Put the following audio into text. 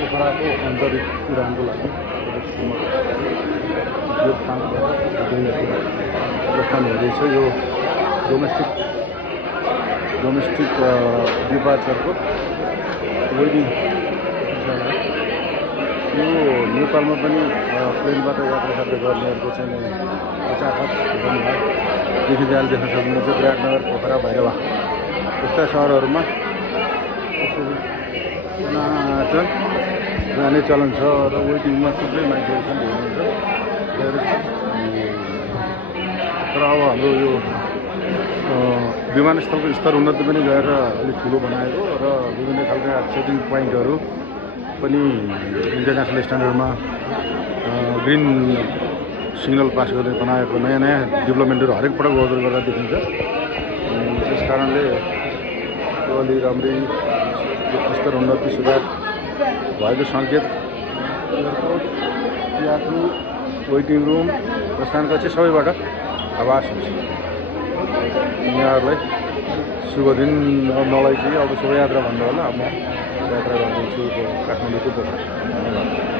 पोखराको आन्तरिक उडानको लागि यो प्रस्थान हुँदैछ। यो डोमेस्टिक डिपार्चरको वेटिङ। यो नेपालमा पनि प्लेनबाट यात्रा गर्नेहरूको चाहिँ पचाखत देखि जाल देख्न सक्नुहुन्छ। विराटनगर, पोखरा, भैरवा यस्ता सहरहरूमा जाने चलन छ र वेटिङमा थुप्रै मान्छेहरू छन् हुनुहुन्छ। तर अब हाम्रो यो विमानस्थलको स्तर उन्नति पनि गरेर अलिक ठुलो बनाएको र विभिन्न खालका चेकिङ पोइन्टहरू पनि इन्टरनेसनल स्ट्यान्डर्डमा ग्रिन सिग्नल पास गर्ने बनाएको नयाँ डेभलपमेन्टहरू हरेक पटक ओभर गर्दा देखिन्छ। त्यस कारणले त्यो अलि राम्रै स्तर उन्नति सुधार भएको सङ्केत एयरपोर्ट, यात्रु, वेटिङ रुम, प्रस्थान कक्ष सबैबाट आभास हुन्छ। यहाँहरूलाई शुभ दिन। मलाई चाहिँ अब शुभयात्रा भन्नु होला। म यात्रा गर्दैछु काठमाडौँको पोखरा।